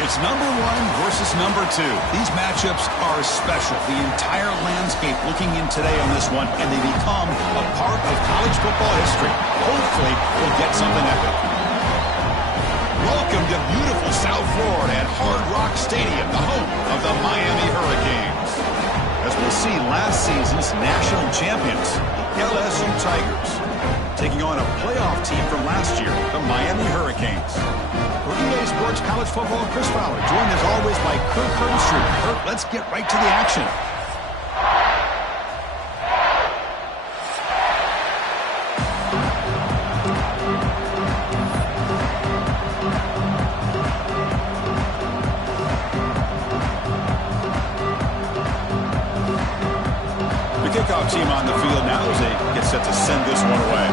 It's number 1 versus number 2. These matchups are special. The entire landscape looking in today on this one, and they become a part of college football history. Hopefully, we'll get something epic. Welcome to beautiful South Florida at Hard Rock Stadium, the home of the Miami Hurricanes. As we'll see, last season's national champions, the LSU Tigers, taking on a playoff team from last year, the Miami Hurricanes. For EA Sports College Football, Chris Fowler, joined as always by Kirk Herbstreit. Kirk, let's get right to the action. The kickoff team on the field now as they get set to send this one away.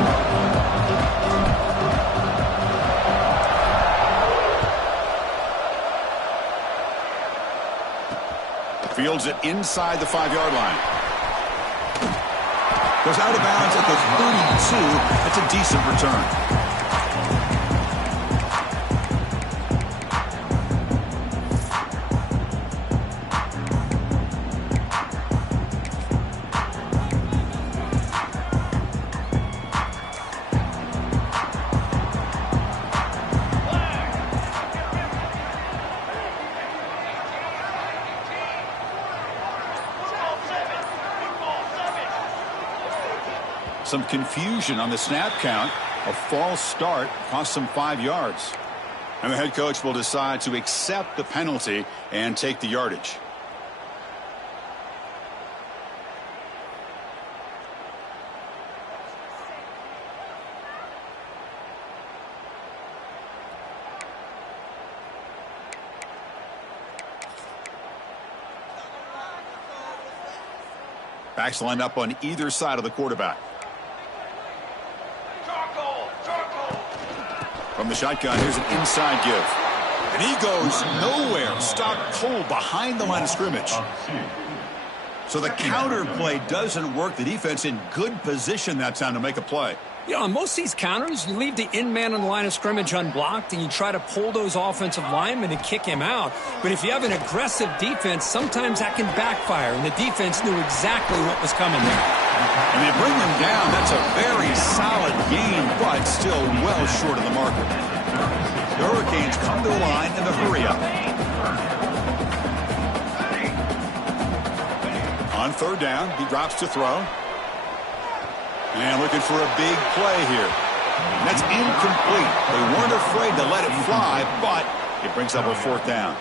Fields it inside the 5-yard line. Goes out of bounds at the 32. That's a decent return. Some confusion on the snap count. A false start cost them 5 yards. And the head coach will decide to accept the penalty and take the yardage. Backs lined up on either side of the quarterback. From the shotgun, here's an inside give. And he goes nowhere. Stopped cold behind the line of scrimmage. So the counter play doesn't work. The defense in good position that time to make a play. You know, on most of these counters, you leave the in man on the line of scrimmage unblocked, and you try to pull those offensive linemen and kick him out. But if you have an aggressive defense, sometimes that can backfire, and the defense knew exactly what was coming there. And they bring him down. That's a very solid gain, but still well short of the marker. The Hurricanes come to the line in the hurry-up. On 3rd down, he drops to throw. And looking for a big play here. That's incomplete. They weren't afraid to let it fly, but it brings up a 4th down.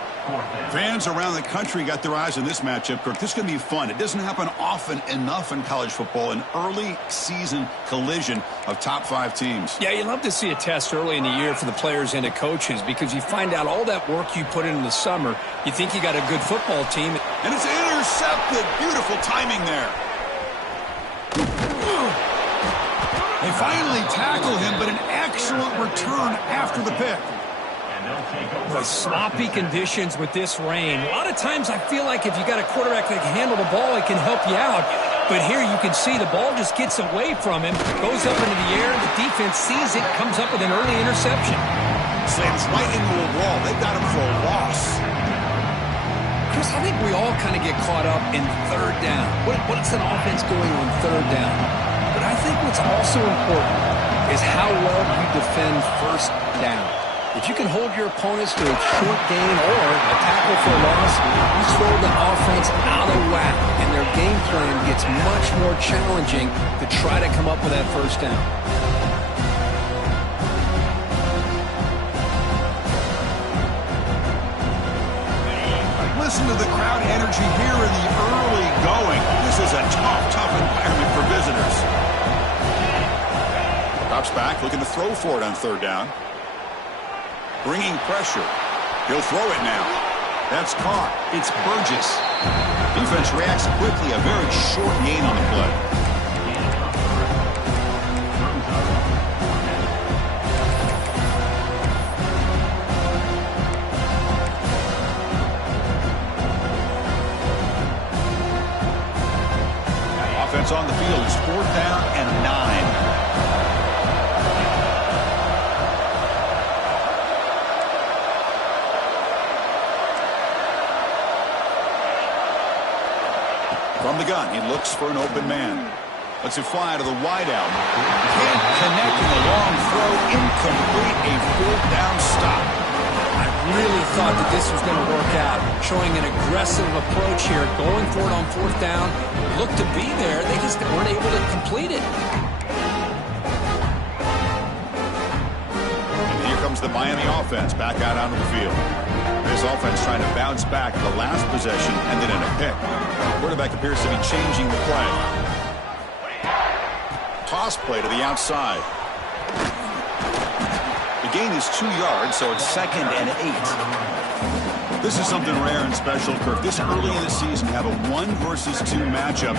Fans around the country got their eyes on this matchup, Kirk. This is going to be fun. It doesn't happen often enough in college football, an early season collision of top 5 teams. Yeah, you love to see a test early in the year for the players and the coaches because you find out all that work you put in the summer. You think you got a good football team. And it's intercepted. Beautiful timing there. They finally tackle him, but an excellent return after the pick. Boy, sloppy conditions with this rain. A lot of times I feel like if you got a quarterback that can handle the ball, it can help you out. But here you can see the ball just gets away from him, goes up into the air, the defense sees it, comes up with an early interception. Slams right into a wall. They got him for a loss. Chris, I think we all kind of get caught up in 3rd down. What's an offense doing on 3rd down? But I think what's also important is how well you defend 1st down. If you can hold your opponents to a short gain or a tackle for a loss, you throw the offense out of whack, and their game plan gets much more challenging to try to come up with that 1st down. Listen to the crowd energy here in the early going. This is a tough environment for visitors. Drops back, looking to throw for it on 3rd down. Bringing pressure. He'll throw it now. That's caught. It's Burgess. Defense reacts quickly. A very short gain on the play. Offense on the field is 4th down and 9. From the gun, he looks for an open man. Lets it fly to the wideout. Can't connect in the long throw. Incomplete. A fourth down stop. I really thought that this was going to work out. Showing an aggressive approach here. Going for it on fourth down. Looked to be there. They just weren't able to complete it. And here comes the Miami offense back out onto the field. This offense trying to bounce back the last possession and then in a pick. Quarterback appears to be changing the play. Toss play to the outside. The gain is 2 yards, so it's 2nd and 8. This is something rare and special, Kirk. This early in the season, have a 1 versus 2 matchup.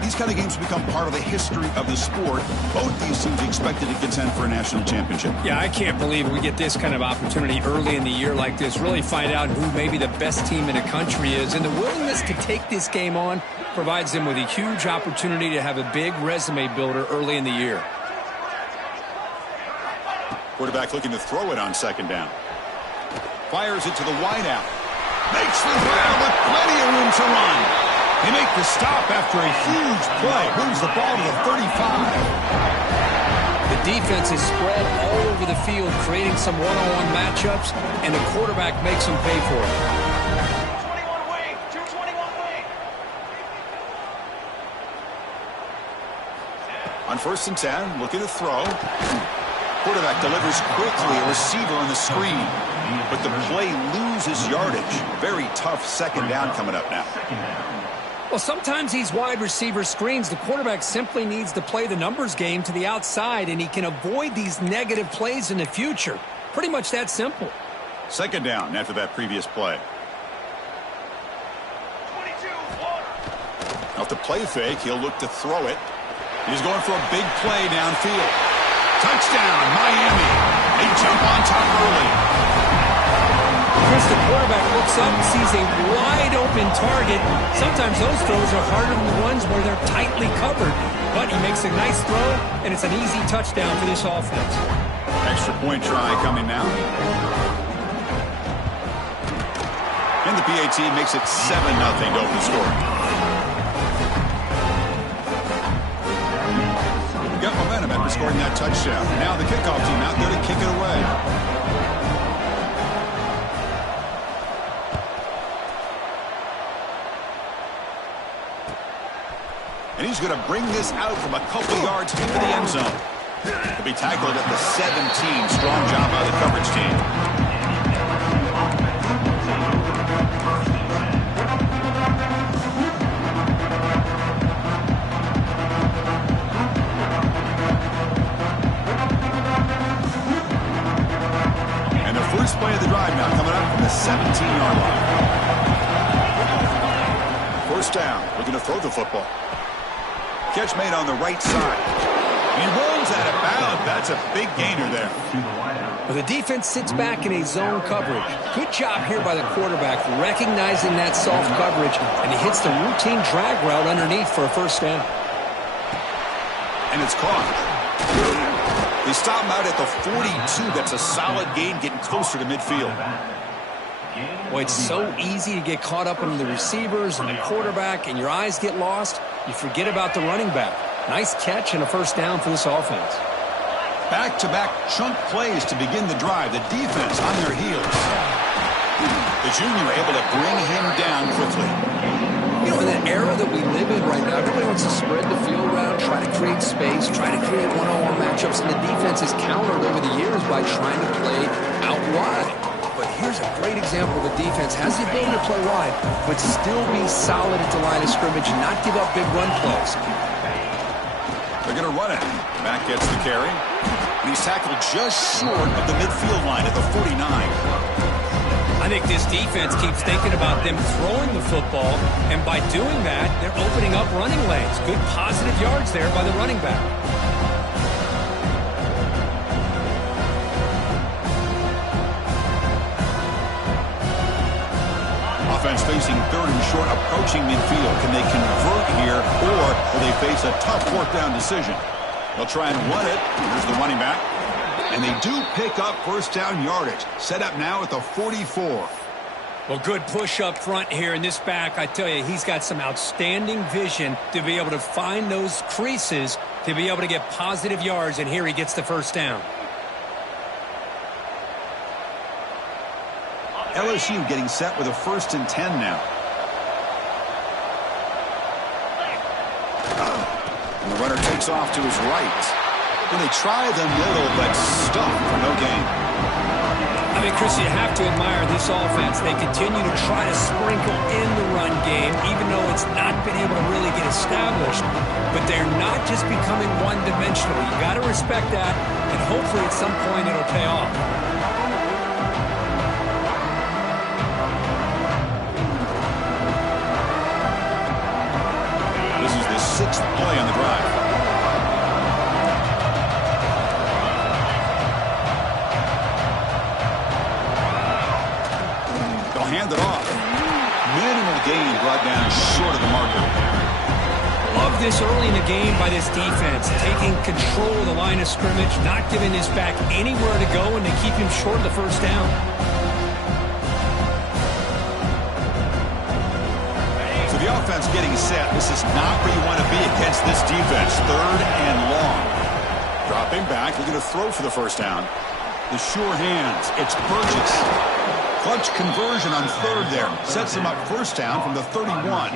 These kind of games become part of the history of the sport. Both these teams expected to contend for a national championship. Yeah, I can't believe we get this kind of opportunity early in the year like this. Really find out who maybe the best team in the country is. And the willingness to take this game on provides them with a huge opportunity to have a big resume builder early in the year. Quarterback looking to throw it on 2nd down. Fires it to the wideout. Makes the throw with plenty of room to run. They make the stop after a huge play. Moves the ball to the 35. The defense is spread all over the field, creating some one-on-one matchups, and the quarterback makes them pay for it. 21 wing, 221 wing. On 1st and 10, looking to throw. Quarterback delivers quickly, a receiver on the screen. But the play loses yardage. Very tough 2nd down coming up now. Well, sometimes these wide receiver screens, the quarterback simply needs to play the numbers game to the outside, and he can avoid these negative plays in the future. Pretty much that simple. 2nd down after that previous play. 22, Off the play fake, he'll look to throw it. He's going for a big play downfield. Touchdown, Miami. They jump on top early. Chris, the quarterback looks up and sees a wide-open target. Sometimes those throws are harder than the ones where they're tightly covered. But he makes a nice throw, and it's an easy touchdown for this offense. Extra point try coming now. And the PAT makes it 7-0 to open the score. Got momentum after scoring that touchdown. Now the kickoff team out there to kick it away. And he's going to bring this out from a couple yards into the end zone. He'll be tackled at the 17. Strong job by the coverage team. And the first play of the drive now coming up from the 17-yard line. First down, looking to throw the football. Catch made on the right side. He rolls out of bounds. That's a big gainer there. Well, the defense sits back in a zone coverage. Good job here by the quarterback recognizing that soft coverage, and he hits the routine drag route underneath for a first down. And it's caught. They stop him out at the 42. That's a solid gain, getting closer to midfield. Boy, it's so easy to get caught up in the receivers and the quarterback, and your eyes get lost. You forget about the running back. Nice catch and a first down for this offense. Back-to-back chunk plays to begin the drive. The defense on their heels. The junior able to bring him down quickly. You know, in the era that we live in right now, everybody wants to spread the field around, try to create space, try to create one-on-one matchups, and the defense is countered over the years by trying to play out wide. But here's a great example of a defense has the ability to play wide, but still be solid at the line of scrimmage and not give up big run plays. They're going to run it. Mack gets the carry. And he's tackled just short of the midfield line at the 49. I think this defense keeps thinking about them throwing the football, and by doing that, they're opening up running lanes. Good positive yards there by the running back. Offense facing 3rd and short, approaching midfield. Can they convert here, or will they face a tough 4th down decision? They'll try and run it. Here's the running back. And they do pick up first down yardage. Set up now at the 44. Well, good push up front here in this back. I tell you, he's got some outstanding vision to be able to find those creases to be able to get positive yards, and here he gets the first down. LSU getting set with a 1st and 10 now. And the runner takes off to his right. When they try the middle, but stuffed for no gain. I mean, Chris, you have to admire this offense. They continue to try to sprinkle in the run game, even though it's not been able to really get established. But they're not just becoming one-dimensional. You got to respect that, and hopefully at some point it'll pay off. This is the 6th play on the drive. Hand it off. Minimal gain brought down short of the marker. Love this early in the game by this defense, taking control of the line of scrimmage, not giving this back anywhere to go, and to keep him short of the first down. So the offense getting set. This is not where you want to be against this defense. 3rd and long. Dropping back, looking to throw for the first down. The sure hands. It's Burgess. Clutch conversion on 3rd there. Sets him up first down from the 31.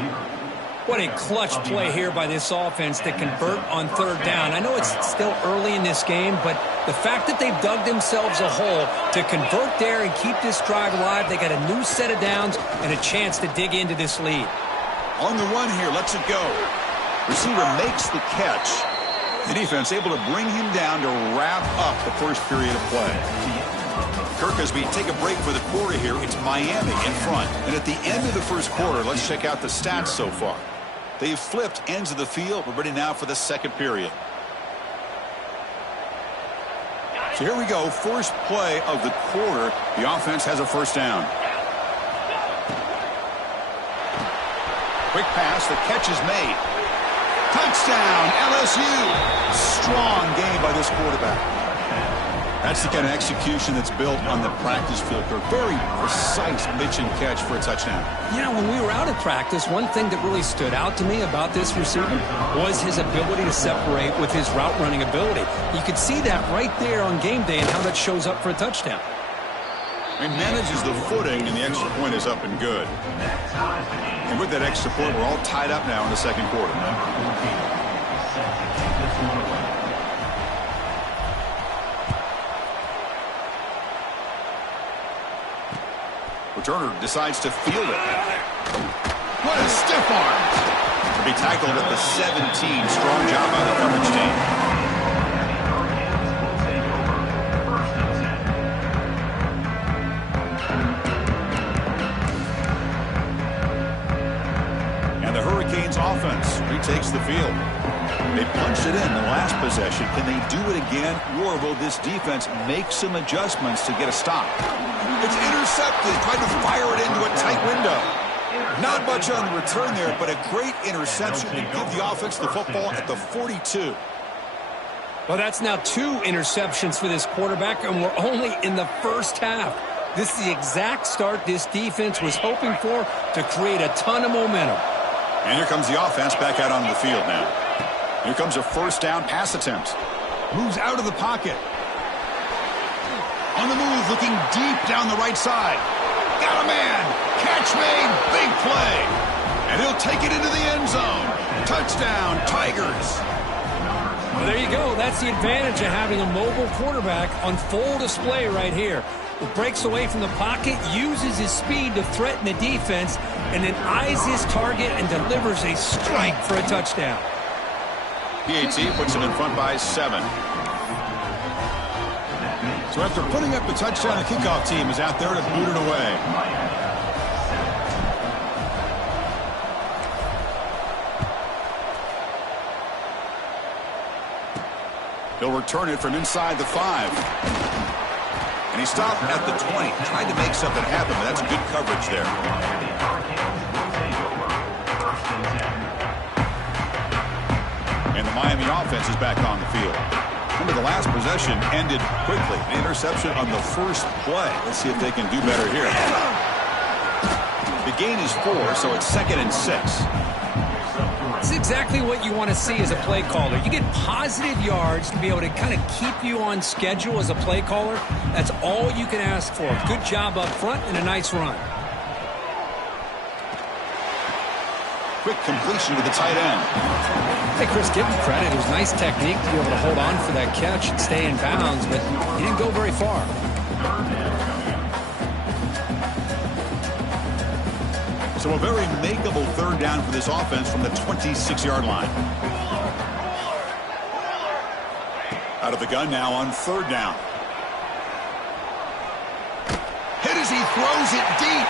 What a clutch play here by this offense to convert on 3rd down. I know it's still early in this game, but the fact that they've dug themselves a hole to convert there and keep this drive alive, they got a new set of downs and a chance to dig into this lead. On the run here, lets it go. Receiver makes the catch. The defense able to bring him down to wrap up the first period of play. Kirk, as we take a break for the quarter here, it's Miami in front. And at the end of the first quarter, let's check out the stats so far. They've flipped ends of the field. We're ready now for the second period. So here we go. First play of the quarter. The offense has a first down. Quick pass. The catch is made. Touchdown, LSU. Strong game by this quarterback. That's the kind of execution that's built on the practice field. Very precise pitch and catch for a touchdown. You know, when we were out at practice, one thing that really stood out to me about this receiver was his ability to separate with his route running ability. You could see that right there on game day and how that shows up for a touchdown. He manages the footing, and the extra point is up and good. And with that extra point, we're all tied up now in the second quarter. Returner decides to field it. What a stiff arm. To be tackled at the 17. Strong job by the coverage team. And the Hurricanes offense retakes the field. They punched it in the last possession. Can they do it again, or will this defense make some adjustments to get a stop? It's intercepted. Tried to fire it into a tight window. Not much on the return there, but a great interception to give the offense the football at the 42. Well, that's now 2 interceptions for this quarterback, and we're only in the first half. This is the exact start this defense was hoping for to create a ton of momentum. And here comes the offense back out on the field now. Here comes a first down pass attempt. Moves out of the pocket. On the move, looking deep down the right side. Got a man. Catch made. Big play. And he'll take it into the end zone. Touchdown, Tigers. Well, there you go. That's the advantage of having a mobile quarterback on full display right here. He breaks away from the pocket, uses his speed to threaten the defense, and then eyes his target and delivers a strike for a touchdown. PAT puts him in front by 7. So after putting up the touchdown, the kickoff team is out there to boot it away. He'll return it from inside the 5. And he stopped at the 20. Tried to make something happen, but that's good coverage there. And the Miami offense is back on the field. Remember, the last possession ended quickly. An interception on the first play. Let's see if they can do better here. gain is 4, so it's 2nd and 6. It's exactly what you want to see as a play caller. You get positive yards to be able to kind of keep you on schedule as a play caller. That's all you can ask for. Good job up front and a nice run. Quick completion to the tight end. Hey, Chris, give him credit. It was nice technique to be able to hold on for that catch and stay in bounds, but he didn't go very far. So a very makeable 3rd down for this offense from the 26-yard line. Out of the gun now on 3rd down. Hit as he throws it deep.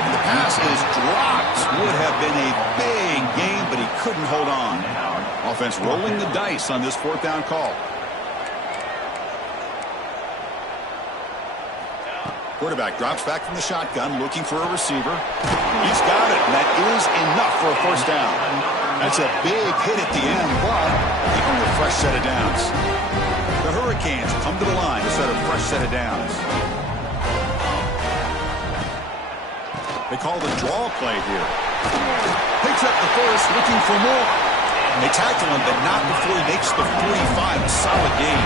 And the pass is dropped. Would have been a big game, but he couldn't hold on. Offense rolling the dice on this 4th down call. Quarterback drops back from the shotgun, looking for a receiver. He's got it, and that is enough for a 1st down. That's a big hit at the end, but they earn a fresh set of downs. The Hurricanes come to the line to set a fresh set of downs. They call the draw play here. Picks up the first, looking for more. They tackle him, but not before he makes the 45. A solid game.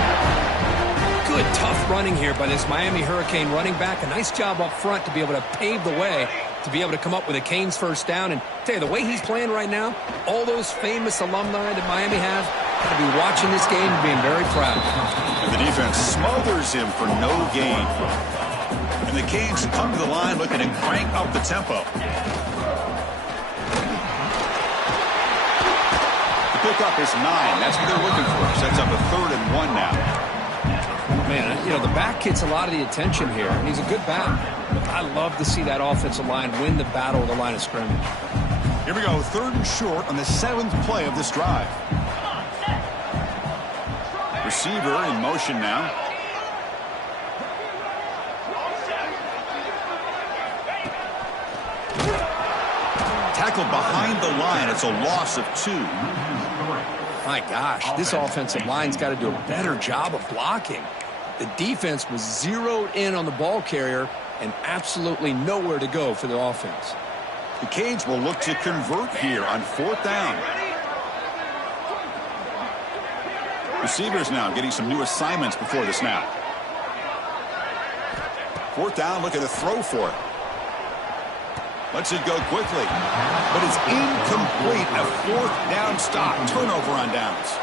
Good, tough running here by this Miami Hurricane running back. A nice job up front to be able to pave the way to be able to come up with a Canes 1st down. And tell you, the way he's playing right now, all those famous alumni that Miami has got to be watching this game and being very proud. And the defense smothers him for no gain. And the Canes come to the line looking to crank up the tempo. The pickup is 9. That's what they're looking for. Sets up a 3rd and 1 now. Man, you know, the back gets a lot of the attention here, and he's a good back. I love to see that offensive line win the battle at the line of scrimmage. Here we go, 3rd and short on the 7th play of this drive. Receiver in motion now. Tackled behind the line. It's a loss of 2. My gosh, this offensive line's got to do a better job of blocking. The defense was zeroed in on the ball carrier and absolutely nowhere to go for the offense. The Canes will look to convert here on 4th down. Receivers now getting some new assignments before the snap. 4th down, look at the throw for it. Lets it go quickly, but it's incomplete. A 4th down stop. Turnover on downs.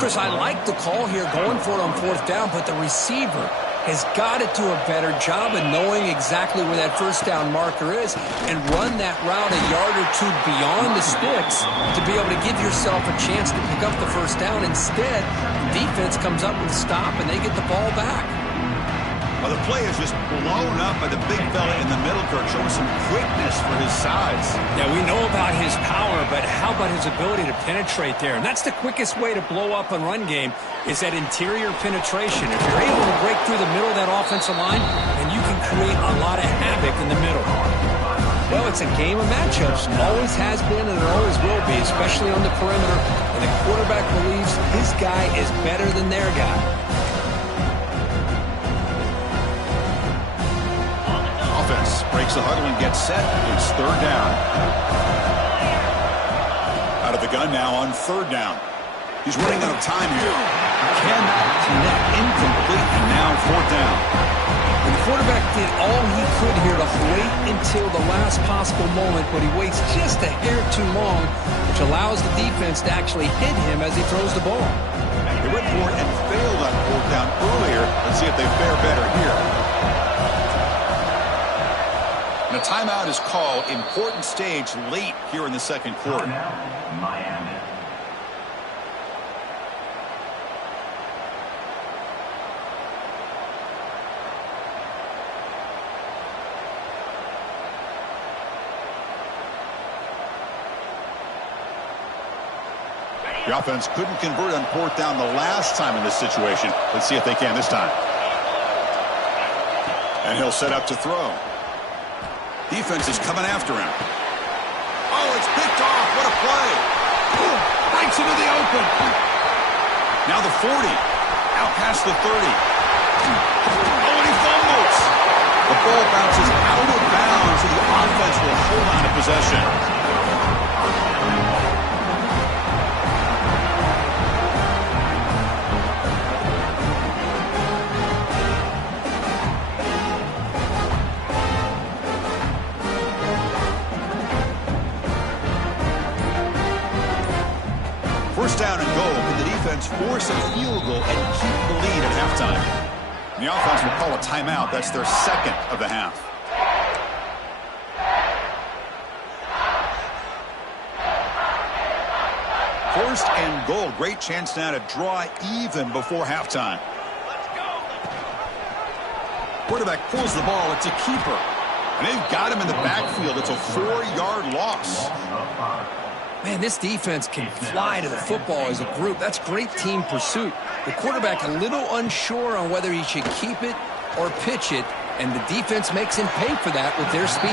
Chris, I like the call here going for it on 4th down, but the receiver has got to do a better job of knowing exactly where that 1st down marker is and run that route a yard or 2 beyond the sticks to be able to give yourself a chance to pick up the 1st down. Instead, the defense comes up with a stop and they get the ball back. Well, the play is just blown up by the big fella in the middle, Kirk, showing some quickness for his size. Yeah, we know about his power, but how about his ability to penetrate there? And that's the quickest way to blow up a run game is that interior penetration. If you're able to break through the middle of that offensive line, then you can create a lot of havoc in the middle. Well, it's a game of matchups. Always has been and it always will be, especially on the perimeter. And the quarterback believes his guy is better than their guy. Offense breaks the huddle and gets set. It's 3rd down. Out of the gun now on 3rd down. He's running out of time here. Cannot connect. Incomplete. And now 4th down. The quarterback did all he could here to wait until the last possible moment, but he waits just a hair too long, which allows the defense to actually hit him as he throws the ball. They went for it and failed on 4th down earlier. Let's see if they fare better here. And a timeout is called. Important stage late here in the 2nd quarter. Miami. The offense couldn't convert on 4th down the last time in this situation. Let's see if they can this time. And he'll set up to throw. Defense is coming after him. Oh, it's picked off. What a play. Breaks into the open. Now the 40. Out past the 30. Oh, and he fumbles. The ball bounces out of bounds to the offense will hold on to possession. First down and goal. Can the defense force a field goal and keep the lead at halftime? The offense will call a timeout. That's their second of the half. First and goal. Great chance now to draw even before halftime. Quarterback pulls the ball. It's a keeper. And they've got him in the backfield. It's a 4-yard loss. Man, this defense can fly to the football as a group. That's great team pursuit. The quarterback a little unsure on whether he should keep it or pitch it, and the defense makes him pay for that with their speed.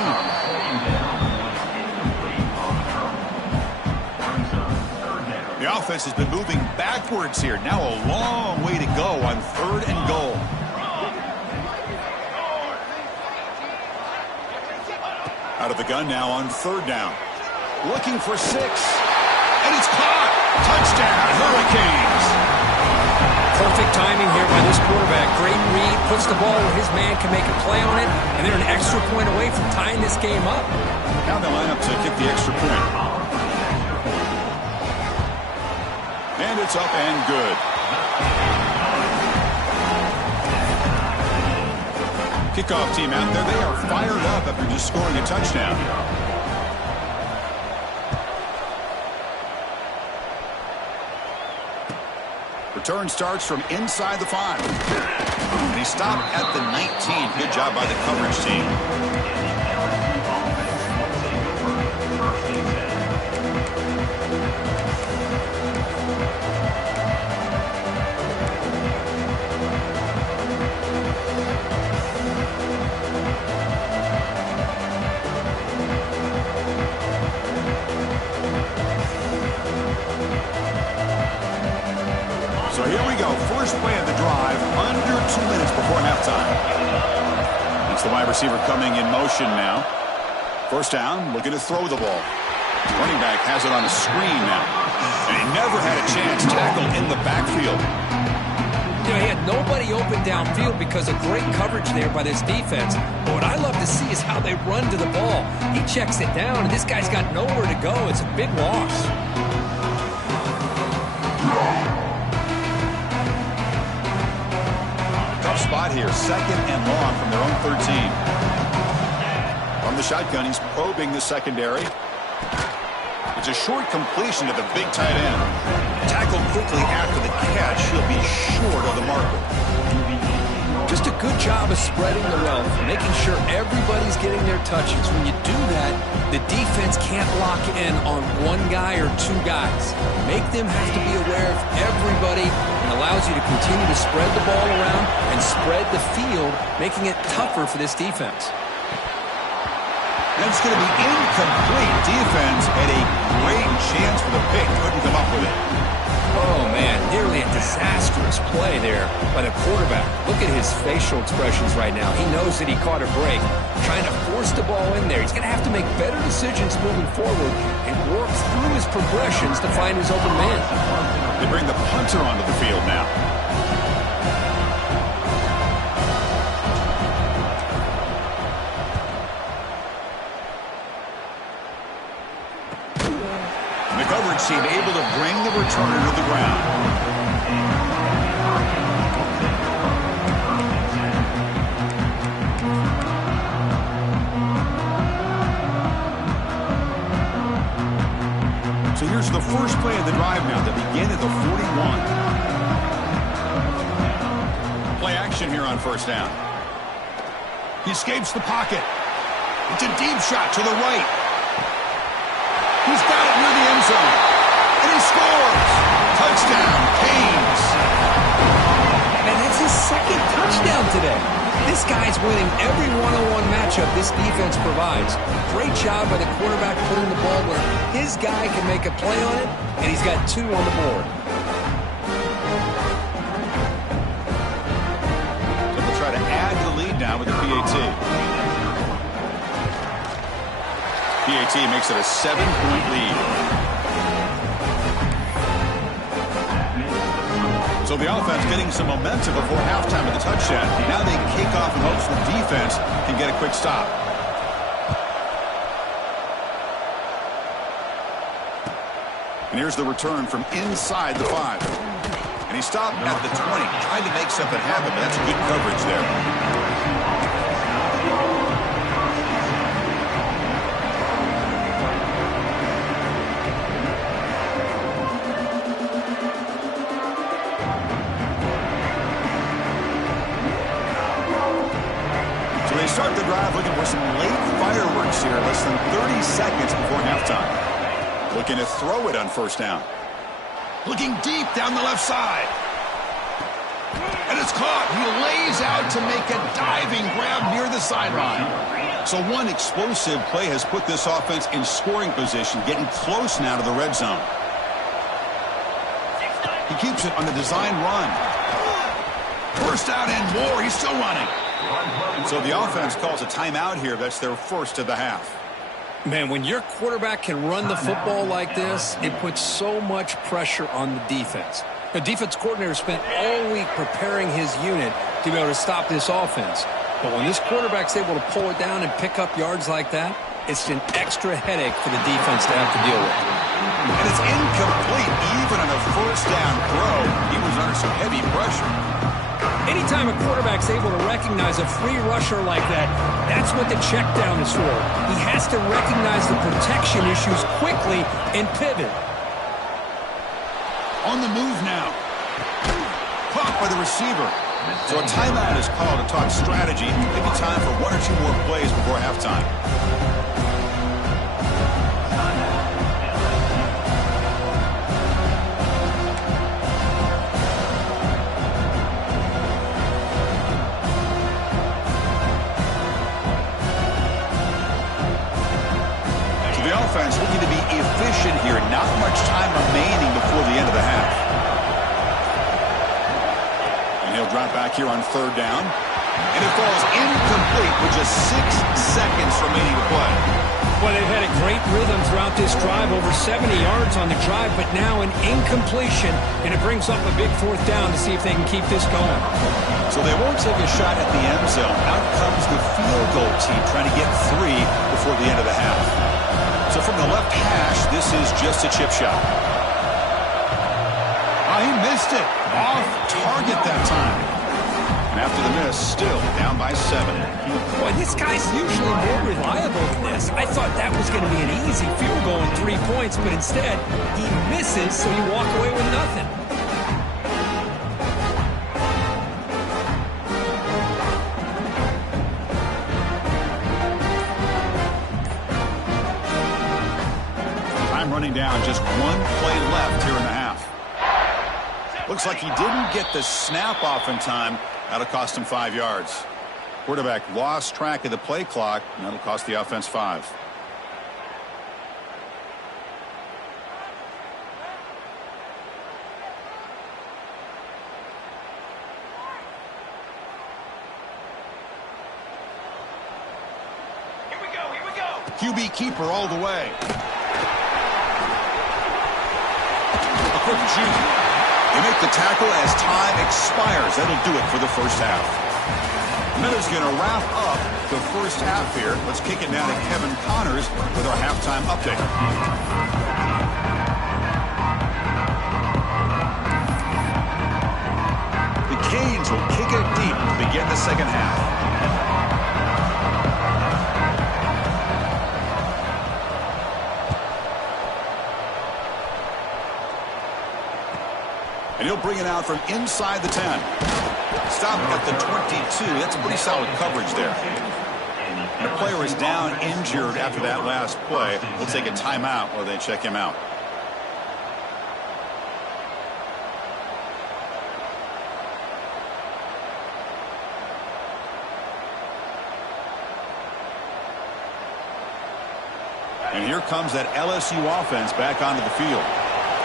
The offense has been moving backwards here. Now a long way to go on third and goal. Out of the gun now on third down. Looking for 6. And it's caught. Touchdown, Hurricanes. Perfect timing here by this quarterback. Great read. Puts the ball where his man can make a play on it. And they're an extra point away from tying this game up. Now they line up to kick the extra point. And it's up and good. Kickoff team out there. They are fired up after just scoring a touchdown. Return starts from inside the 5. And he stopped at the 19. Good job by the coverage team. So here we go. First play of the drive, under 2 minutes before halftime. It's the wide receiver coming in motion now. First down, looking to throw the ball. Running back has it on a screen now. And he never had a chance. Tackle in the backfield. You know, he had nobody open downfield because of great coverage there by this defense. But what I love to see is how they run to the ball. He checks it down, and this guy's got nowhere to go. It's a big loss. Spot here, second and long from their own 13. From the shotgun, he's probing the secondary. It's a short completion to the big tight end. Tackled quickly after the catch. He'll be short of the marker. Just a good job of spreading the wealth, making sure everybody's getting their touches. When you do that, the defense can't lock in on one guy or 2 guys. Make them have to be aware of everybody, and allows you to continue to spread the ball around and spread the field, making it tougher for this defense. That's going to be incomplete. Defense had a great chance for the pick. Couldn't come up with it. Oh, man, nearly a disastrous play there by the quarterback. Look at his facial expressions right now. He knows that he caught a break, trying to force the ball in there. He's going to have to make better decisions moving forward and work through his progressions to find his open man. They bring the punter onto the field now. The coverage team able to bring the returner to the ground. So here's the first play of the drive now that begin at the 41. Play action here on first down. He escapes the pocket. It's a deep shot to the right. He's got it near the end zone. And he scores. Touchdown, Canes. Man, that's his second touchdown today. This guy's winning every one-on-one matchup this defense provides. Great job by the quarterback putting the ball where his guy can make a play on it, and he's got 2 on the board. So they'll try to add to the lead now with the PAT. PAT makes it a 7-point lead. So the offense getting some momentum before halftime with the touchdown. Now they kick off in hopes the defense can get a quick stop. And here's the return from inside the 5. And he stopped at the 20, trying to make something happen, but that's good coverage there. Start the drive looking for some late fireworks here, less than 30 seconds before halftime. Looking to throw it on first down. Looking deep down the left side. And it's caught. He lays out to make a diving grab near the sideline. So one explosive play has put this offense in scoring position, getting close now to the red zone. He keeps it on the design run. First down and more. He's still running. So the offense calls a timeout here. That's their first of the half. Man, when your quarterback can run the football like this, it puts so much pressure on the defense. The defense coordinator spent all week preparing his unit to be able to stop this offense. But when this quarterback's able to pull it down and pick up yards like that, it's an extra headache for the defense to have to deal with. And it's incomplete. Even on a first down throw, he was under some heavy pressure. Anytime a quarterback's able to recognize a free rusher like that, that's what the check down is for. He has to recognize the protection issues quickly and pivot. On the move now. Caught by the receiver. So a timeout is called to talk strategy. Maybe time for one or two more plays before halftime. Looking to be efficient here. Not much time remaining before the end of the half. And he'll drop back here on third down. And it falls incomplete with just 6 seconds remaining to play. Well, they've had a great rhythm throughout this drive. Over 70 yards on the drive, but now an incompletion. And it brings up a big fourth down to see if they can keep this going. So they won't take a shot at the end zone. Out comes the field goal team trying to get 3 before the end of the half. So from the left hash, this is just a chip shot. Oh, he missed it. Off target that time. And after the miss, still down by 7. Boy, this guy's usually more reliable than this. I thought that was going to be an easy field goal and 3 points, but instead, he misses, so you walk away with nothing. Running down, just 1 play left here in the half. Looks like he didn't get the snap off in time. That'll cost him 5 yards. Quarterback lost track of the play clock, and that'll cost the offense 5. Here we go. QB keeper all the way. Quick juke. They make the tackle as time expires. That'll do it for the first half. And that is going to wrap up the first half here. Let's kick it down to Kevin Connors with our halftime update. The Canes will kick it deep to begin the second half. And he'll bring it out from inside the 10. Stop at the 22. That's a pretty solid coverage there. And the player is down injured after that last play. We'll take a timeout while they check him out. And here comes that LSU offense back onto the field.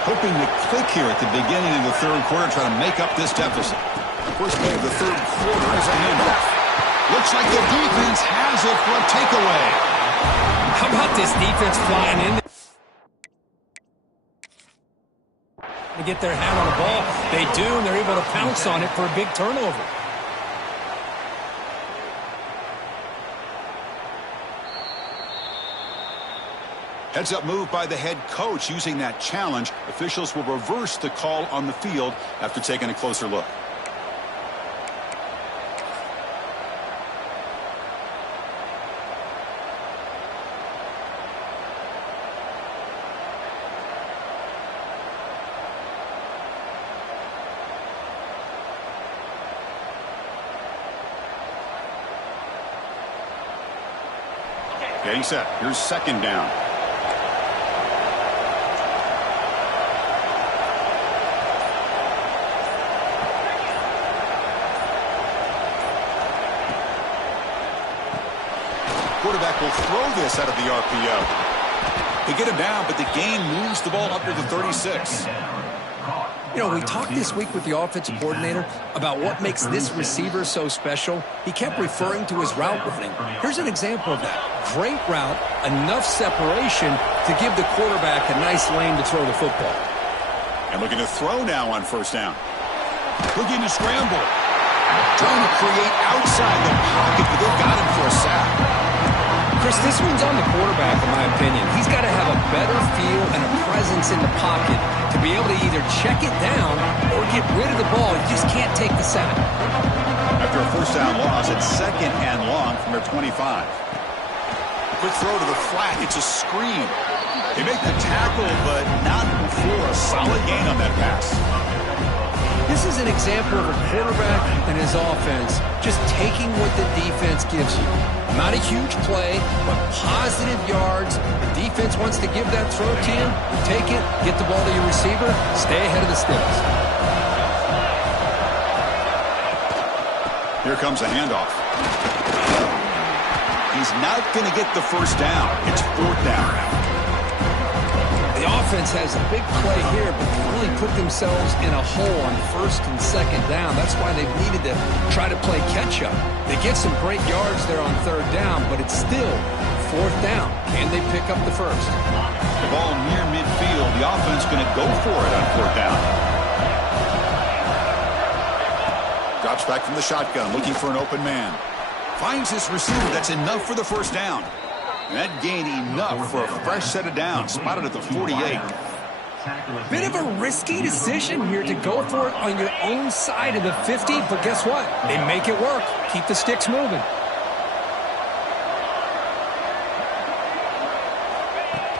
Hoping to click here at the beginning of the third quarter, trying to make up this deficit. First play of the third quarter is a handoff. Looks like the defense has it for a takeaway. How about this defense flying in there to get their hand on the ball? They do, and they're able to pounce on it for a big turnover. Heads-up move by the head coach using that challenge. Officials will reverse the call on the field after taking a closer look. Getting set. Here's second down. Quarterback will throw this out of the RPO. They get him down, but the gain moves the ball up to the 36. You know, we talked this week with the offensive coordinator about what makes this receiver so special. He kept referring to his route running. Here's an example of that. Great route, enough separation to give the quarterback a nice lane to throw the football. And looking to throw now on first down. Looking to scramble. Trying to create outside the pocket, but they've got him for a sack. Chris, this one's on the quarterback, in my opinion. He's got to have a better feel and a presence in the pocket to be able to either check it down or get rid of the ball. You just can't take the sack. After a first down loss, it's second and long from their 25. Quick throw to the flat. It's a screen. They make the tackle, but not before a solid gain on that pass. This is an example of a quarterback and his offense just taking what the defense gives you. Not a huge play, but positive yards. The defense wants to give that throw to you. You take it, get the ball to your receiver, stay ahead of the sticks. Here comes a handoff. He's not going to get the first down. It's fourth down. The offense has a big play here, but they really put themselves in a hole on first and second down. That's why they've needed to try to play catch-up. They get some great yards there on third down, but it's still fourth down. Can they pick up the first? The ball near midfield. The offense going to go for it on fourth down. Drops back from the shotgun, looking for an open man. Finds his receiver. That's enough for the first down. And that gained enough for a fresh set of downs. Spotted at the 48. Bit of a risky decision here to go for it on your own side of the 50, but guess what? They make it work. Keep the sticks moving.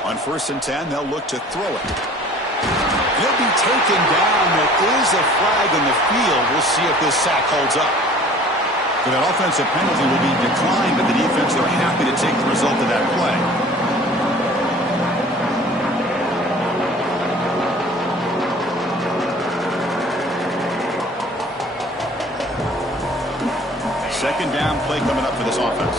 On first and 10, they'll look to throw it. He'll be taken down. There is a flag in the field. We'll see if this sack holds up. So that offensive penalty will be declined, but the defense, they're happy to take the result of that play. Second down play coming up for this offense.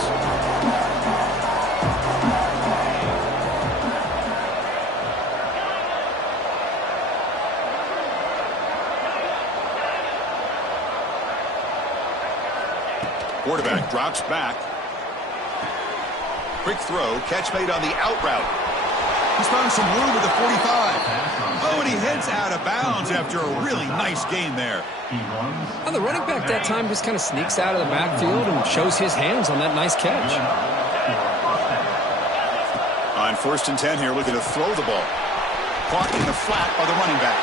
Quarterback drops back. Quick throw. Catch made on the out route. He's found some room at the 45. Oh, and he heads out of bounds after a really nice gain there. Well, the running back that time just kind of sneaks out of the backfield and shows his hands on that nice catch. On first and 10 here, looking to throw the ball. Caught in the flat by the running back.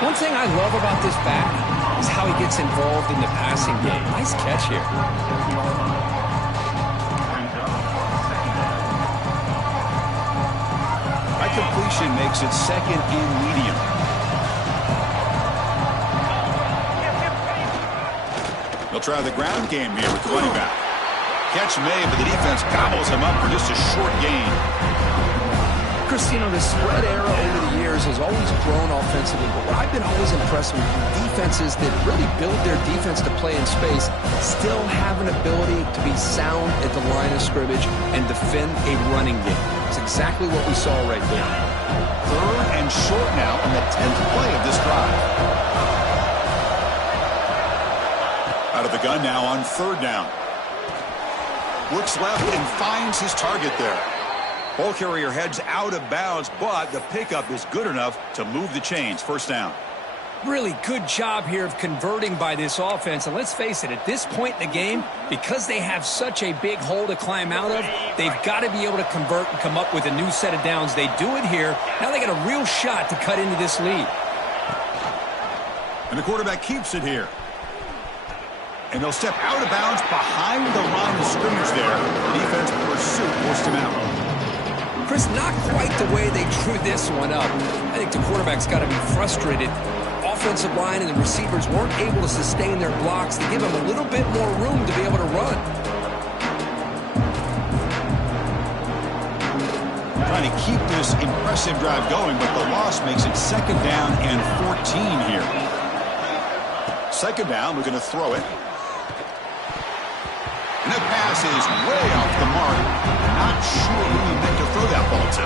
One thing I love about this back is how he gets involved in the passing game. Nice catch here. That completion makes it second and medium. They'll try the ground game here with the running back. Catch made, but the defense gobbles him up for just a short gain. Chris, you know, the spread era over the years has always grown offensively, but what I've been always impressed with defenses that really build their defense to play in space still have an ability to be sound at the line of scrimmage and defend a running game. It's exactly what we saw right there. Third and short now on the 10th play of this drive. Out of the gun now on third down. Looks left and finds his target there. Ball carrier heads out of bounds, but the pickup is good enough to move the chains. First down. Really good job here of converting by this offense. And let's face it, at this point in the game, because they have such a big hole to climb out of, they've got to be able to convert and come up with a new set of downs. They do it here. Now they got a real shot to cut into this lead. And the quarterback keeps it here. And they'll step out of bounds behind the line of scrimmage there. Defense pursuit forced him out. Chris, not quite the way they drew this one up. I think the quarterback's got to be frustrated. Offensive line and the receivers weren't able to sustain their blocks to give him a little bit more room to be able to run. Trying to keep this impressive drive going, but the loss makes it second down and 14 here. Second down, we're going to throw it. And that pass is way off the mark. Not sure who he meant to throw that ball to.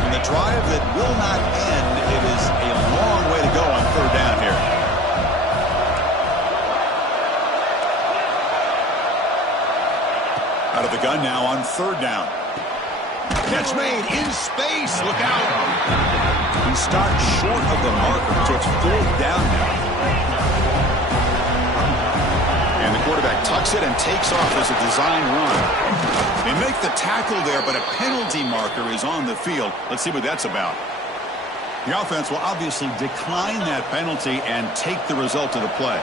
And the drive that will not end, it is a long way to go on third down here. Out of the gun now on third down. Catch made in space. Look out. He stopped short of the marker, so it's fourth down now. And the quarterback tucks it and takes off as a design run. They make the tackle there, but a penalty marker is on the field. Let's see what that's about. The offense will obviously decline that penalty and take the result of the play.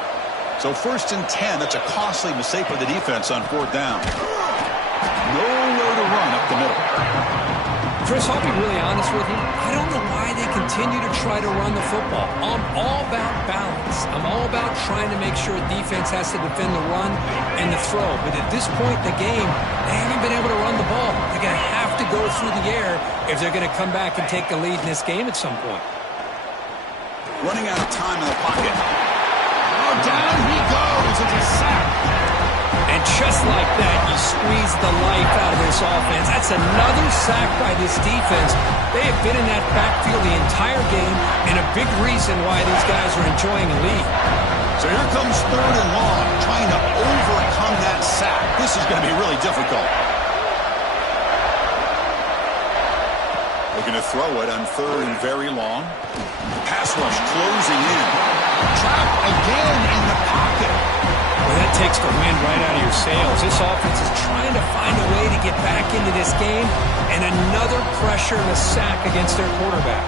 So first and 10, that's a costly mistake for the defense on fourth down. Nowhere to run up the middle. Chris, I'll be really honest with you. I don't know why they continue to try to run the football. I'm all about balance. I'm all about trying to make sure defense has to defend the run and the throw. But at this point in the game, they haven't been able to run the ball. They're going to have to go through the air if they're going to come back and take the lead in this game at some point. Running out of time in the pocket. Oh, down he goes. It's a sack. And just like that, you squeeze the life out of this offense. That's another sack by this defense. They have been in that backfield the entire game, and a big reason why these guys are enjoying a lead. So here comes third and long, trying to overcome that sack. This is going to be really difficult. Looking to throw it on third and very long. Pass rush closing in. Trapped again in the pocket. Well, that takes the wind right out of your sails. This offense is trying to find a way to get back into this game, and another pressure and a sack against their quarterback.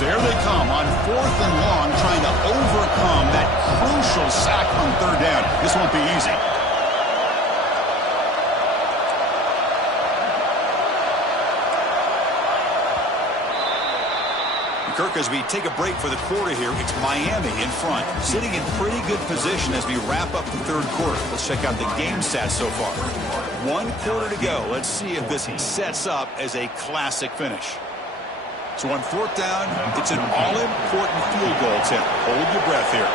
So here they come on fourth and long, trying to overcome that crucial sack on third down. This won't be easy. Kirk, as we take a break for the quarter here, it's Miami in front, sitting in pretty good position as we wrap up the third quarter. Let's check out the game stats so far. 1 quarter to go. Let's see if this sets up as a classic finish. So on fourth down, it's an all-important field goal attempt. Hold your breath here.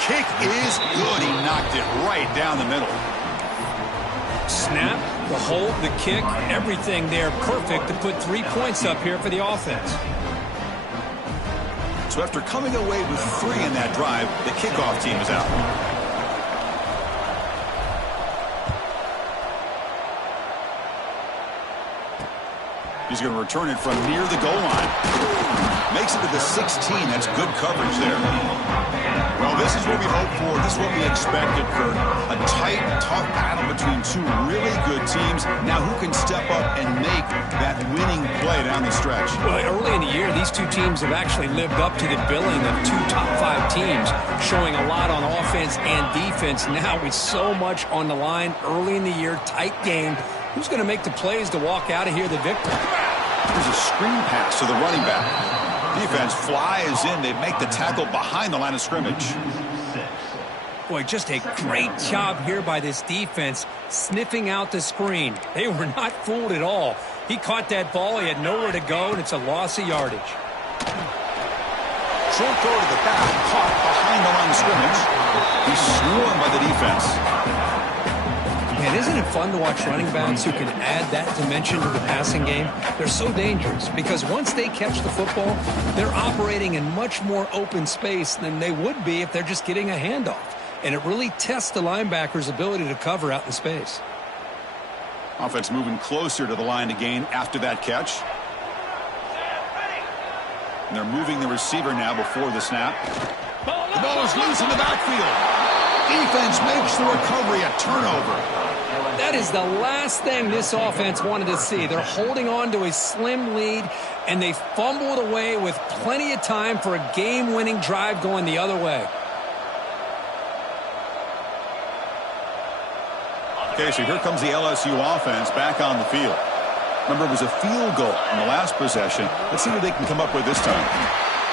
Kick is good. He knocked it right down the middle. Snap, the hold, the kick, everything there perfect to put 3 points up here for the offense. So after coming away with 3 in that drive, the kickoff team is out. He's going to return it from near the goal line. Makes it to the 16. That's good coverage there. Well, this is what we hoped for. This is what we expected, Kurt. A tight, tough battle between 2 really good teams. Now who can step up and make that winning play down the stretch? Well, early in the year, these 2 teams have actually lived up to the billing of 2 top 5 teams, showing a lot on offense and defense. Now with so much on the line early in the year, tight game. Who's going to make the plays to walk out of here the victor? There's a screen pass to the running back. Defense flies in. They make the tackle behind the line of scrimmage. Boy, just a great job here by this defense, sniffing out the screen. They were not fooled at all. He caught that ball, he had nowhere to go, and it's a loss of yardage. Short throw to the back, caught behind the line of scrimmage. He's swarmed by the defense. Man, isn't it fun to watch running backs who can add that dimension to the passing game? They're so dangerous because once they catch the football, they're operating in much more open space than they would be if they're just getting a handoff. And it really tests the linebacker's ability to cover out in space. Offense moving closer to the line to gain after that catch. And they're moving the receiver now before the snap. The ball is loose in the backfield. Defense makes the recovery a turnover. That is the last thing this offense wanted to see. They're holding on to a slim lead, and they fumbled away with plenty of time for a game-winning drive going the other way. Okay, so here comes the LSU offense back on the field. Remember, it was a field goal in the last possession. Let's see what they can come up with this time.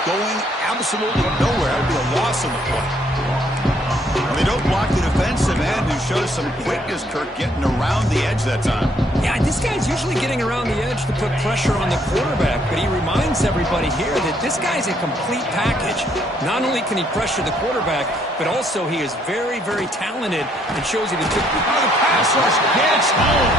Going absolutely nowhere. That would be a loss on the play. And they don't block the defensive end, who shows some quickness, Kirk, getting around the edge that time. Yeah, this guy's usually getting around the edge to put pressure on the quarterback, but he reminds everybody here that this guy's a complete package. Not only can he pressure the quarterback, but also he is very, very talented and shows you the pass rush gets home.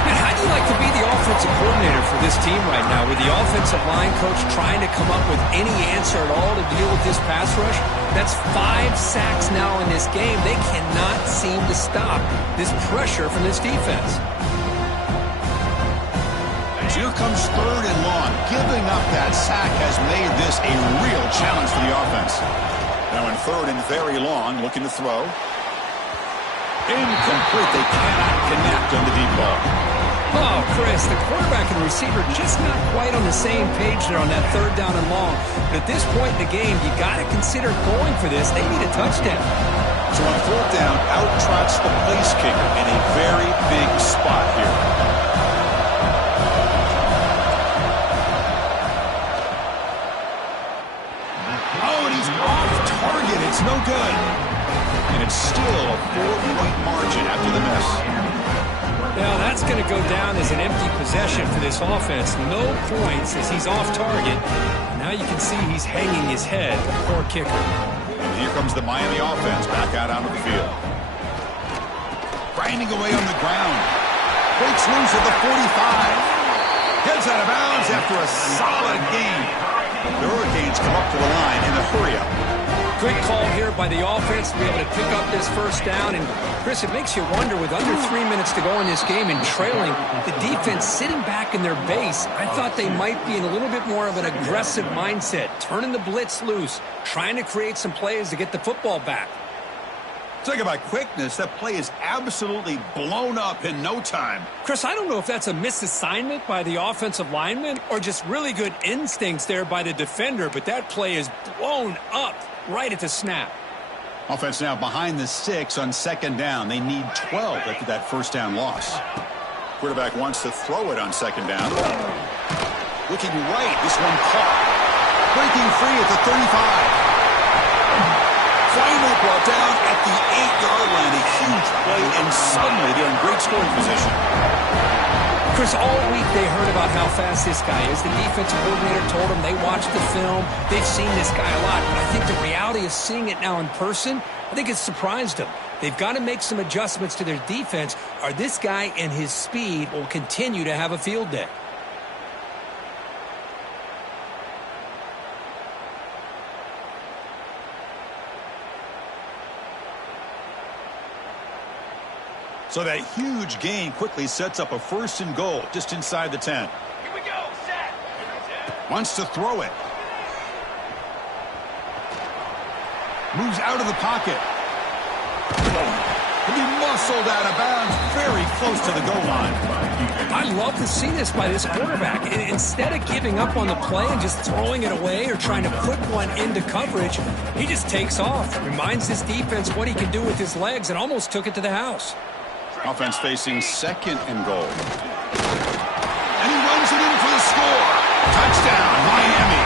And how do you like to be the offensive coordinator for this team right now, with the offensive line coach trying to come up with any answer at all to deal with this pass rush? That's 5 sacks now in this game. They cannot seem to stop this pressure from this defense. Here comes 3rd and long. Giving up that sack has made this a real challenge for the offense. Now in 3rd and very long, looking to throw. Incomplete. They cannot connect on the deep ball. Oh, Chris, the quarterback and receiver just not quite on the same page there on that 3rd down and long. But at this point in the game, you got to consider going for this. They need a touchdown. So on 4th down, out trots the place kicker in a very big spot here. Oh, and he's off target. It's no good. And it's still a 4-point margin after the miss. Now that's going to go down as an empty possession for this offense. No points as he's off target. Now you can see he's hanging his head. Poor kicker. And here comes the Miami offense back out onto the field. Grinding away on the ground. Breaks loose at the 45. Heads out of bounds after a solid game. The Hurricanes come up to the line in a hurry-up. Good call here by the offense to be able to pick up this 1st down. And, Chris, it makes you wonder, with under 3 minutes to go in this game and trailing, the defense sitting back in their base, I thought they might be in a little bit more of an aggressive mindset, turning the blitz loose, trying to create some plays to get the football back. Talk about quickness. That play is absolutely blown up in no time. Chris, I don't know if that's a misassignment by the offensive lineman or just really good instincts there by the defender, but that play is blown up right at the snap. Offense now behind the 6 on 2nd down. They need 12 after that 1st down loss. Quarterback wants to throw it on 2nd down. Looking right. This one caught. Breaking free at the 35. Finally brought down at the 8-yard line. A huge play, and suddenly they're in great scoring position. Chris, all week they heard about how fast this guy is. The defensive coordinator told them they watched the film. They've seen this guy a lot. But I think the reality of seeing it now in person, I think it's surprised them. They've got to make some adjustments to their defense, or this guy and his speed will continue to have a field day. So that huge gain quickly sets up a 1st and goal just inside the 10. Here we go, set. Wants to throw it. Moves out of the pocket. He'll be muscled out of bounds very close to the goal line. I love to see this by this quarterback. Instead of giving up on the play and just throwing it away or trying to put one into coverage, he just takes off. Reminds his defense what he can do with his legs and almost took it to the house. Offense facing 2nd and goal. And he runs it in for the score. Touchdown, Miami.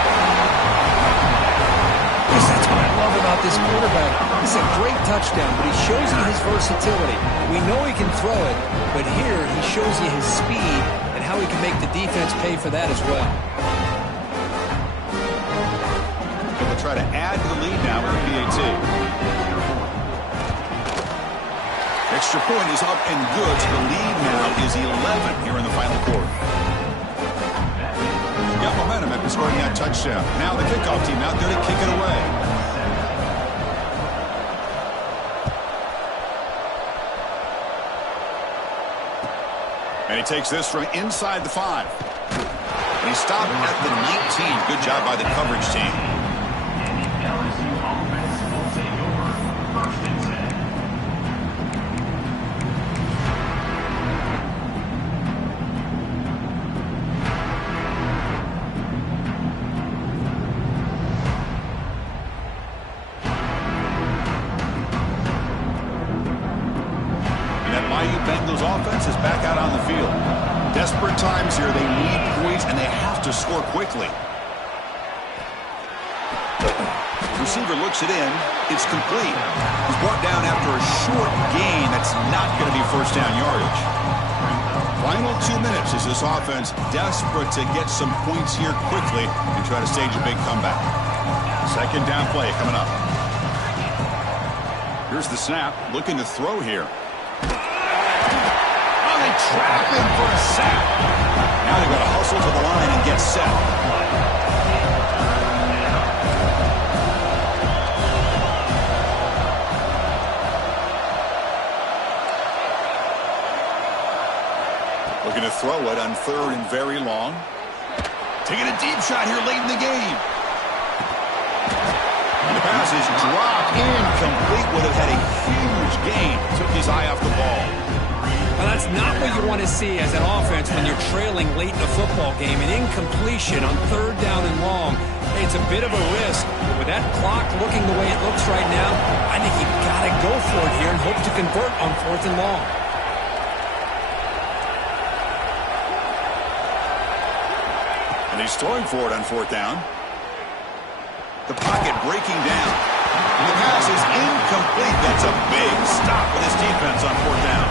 That's what I love about this quarterback. This is a great touchdown, but he shows you his versatility. We know he can throw it, but here he shows you his speed and how he can make the defense pay for that as well. They'll try to add to the lead now with the PAT. Extra point is up and good. So the lead now is 11 here in the final quarter. Got momentum after scoring that touchdown. Now the kickoff team out there to kick it away. And he takes this from inside the 5. And he stopped at the 19. Good job by the coverage team. Bengals offense is back out on the field. Desperate times here. They need points, and they have to score quickly. Receiver looks it in. It's complete. He's brought down after a short gain. That's not going to be first down yardage. Final 2 minutes as this offense desperate to get some points here quickly and try to stage a big comeback. Second down play coming up. Here's the snap. Looking to throw here. Trap him for a sack. Now they've got to hustle to the line and get set. Looking to throw it on 3rd and very long. Taking a deep shot here late in the game. And the pass is dropped incomplete. Would have had a huge gain. Took his eye off the ball. Well, that's not what you want to see as an offense when you're trailing late in a football game. An incompletion on 3rd down and long. Hey, it's a bit of a risk. But with that clock looking the way it looks right now, I think you've got to go for it here and hope to convert on 4th and long. And he's throwing for it on 4th down. The pocket breaking down. And the pass is incomplete. That's a big stop with his defense on 4th down.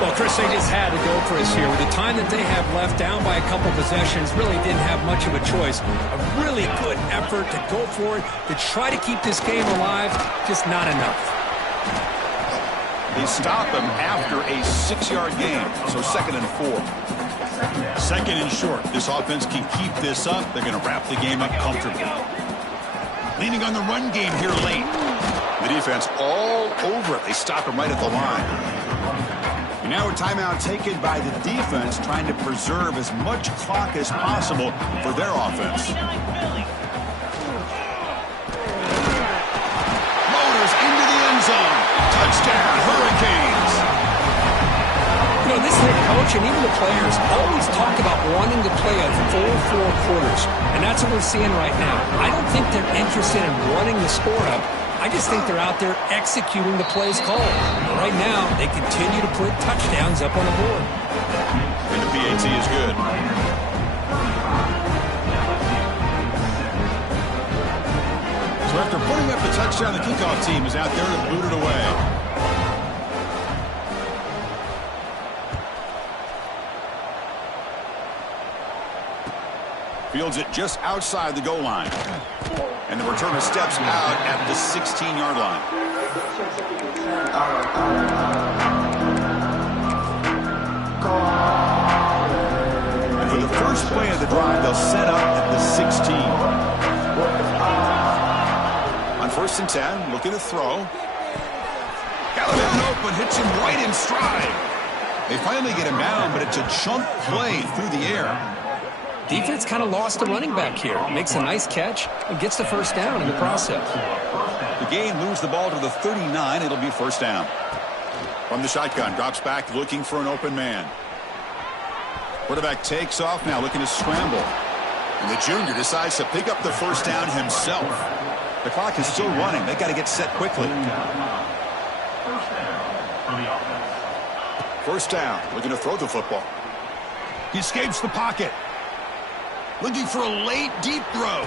Well, Chris, they just had to go for us here. With the time that they have left, down by a couple possessions, really didn't have much of a choice. A really good effort to go for it, to try to keep this game alive, just not enough. They stop him after a 6-yard gain, so 2nd and 4. 2nd and short. This offense can keep this up. They're going to wrap the game up comfortably. Leaning on the run game here late. The defense all over it. They stop him right at the line. Now a timeout taken by the defense, trying to preserve as much clock as possible for their offense. Motors into the end zone. Touchdown, Hurricanes. You know, this head coach and even the players always talk about wanting to play a full 4 quarters, and that's what we're seeing right now. I don't think they're interested in running the score up. I just think they're out there executing the plays called. Right now, they continue to put touchdowns up on the board. And the PAT is good. So after putting up the touchdown, the kickoff team is out there to boot it away. Fields it just outside the goal line. And the returner steps out at the 16-yard line. And for the first play of the drive, they'll set up at the 16. On 1st and 10, looking to throw. Got him open, hits him right in stride. They finally get him down, but it's a chunk play through the air. Defense kind of lost the running back here. Makes a nice catch and gets the first down in the process. The game moves the ball to the 39. It'll be 1st down. From the shotgun, drops back looking for an open man. Quarterback takes off now looking to scramble. And the junior decides to pick up the 1st down himself. The clock is still running. They got to get set quickly. 1st down, looking to throw the football. He escapes the pocket. Looking for a late, deep throw.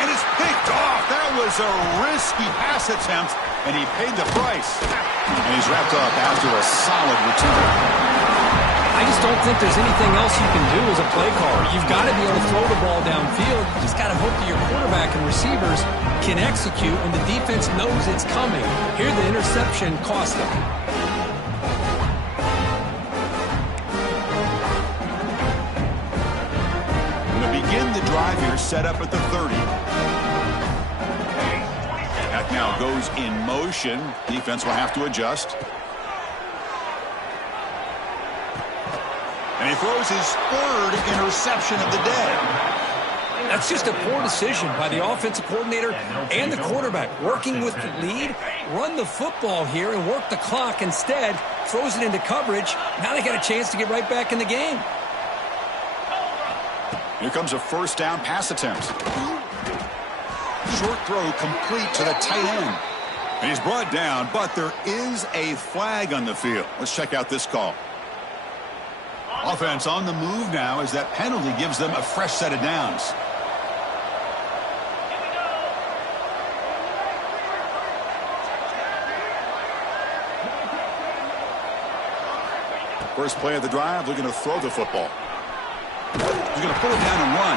And it's picked off. That was a risky pass attempt, and he paid the price. And he's wrapped up after a solid return. I just don't think there's anything else you can do as a play caller. You've got to be able to throw the ball downfield. You just got to hope that your quarterback and receivers can execute when the defense knows it's coming. Here, the interception cost them. Begin the drive here, set up at the 30. That now goes in motion. Defense will have to adjust. And he throws his third interception of the day. That's just a poor decision by the offensive coordinator and the quarterback. Working with the lead, run the football here and work the clock. Instead, throws it into coverage. Now they got a chance to get right back in the game. Here comes a first down pass attempt. Short throw complete to the tight end. And he's brought down, but there is a flag on the field. Let's check out this call. Offense on the move now as that penalty gives them a fresh set of downs. First play of the drive, looking to throw the football. He's going to put it down and run.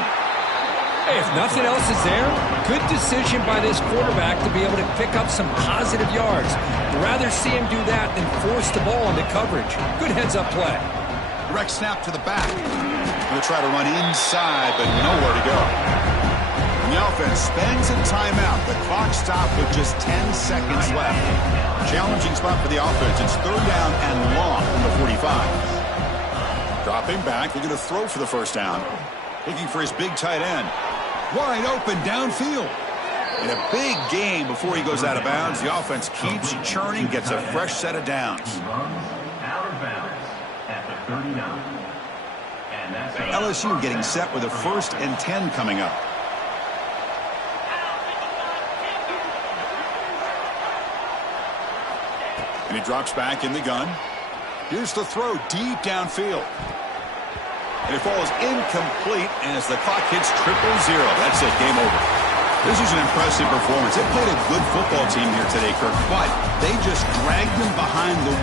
Hey, if nothing else is there, good decision by this quarterback to be able to pick up some positive yards. I'd rather see him do that than force the ball into coverage. Good heads-up play. Direct snap to the back. Going to try to run inside, but nowhere to go. And the offense spends a timeout. The clock stopped with just 10 seconds left. Challenging spot for the offense. It's third down and long from the 45. Dropping back, looking to throw for the first down. Looking for his big tight end. Wide open downfield. In a big game before he goes out of bounds, the offense keeps churning, gets a fresh set of downs. Out of bounds at the 39. And that's LSU getting set with a 1st and 10 coming up. And he drops back in the gun. Here's the throw deep downfield. And it falls incomplete as the clock hits 000. That's it, game over. This is an impressive performance. They played a good football team here today, Kirk, but they just dragged them behind the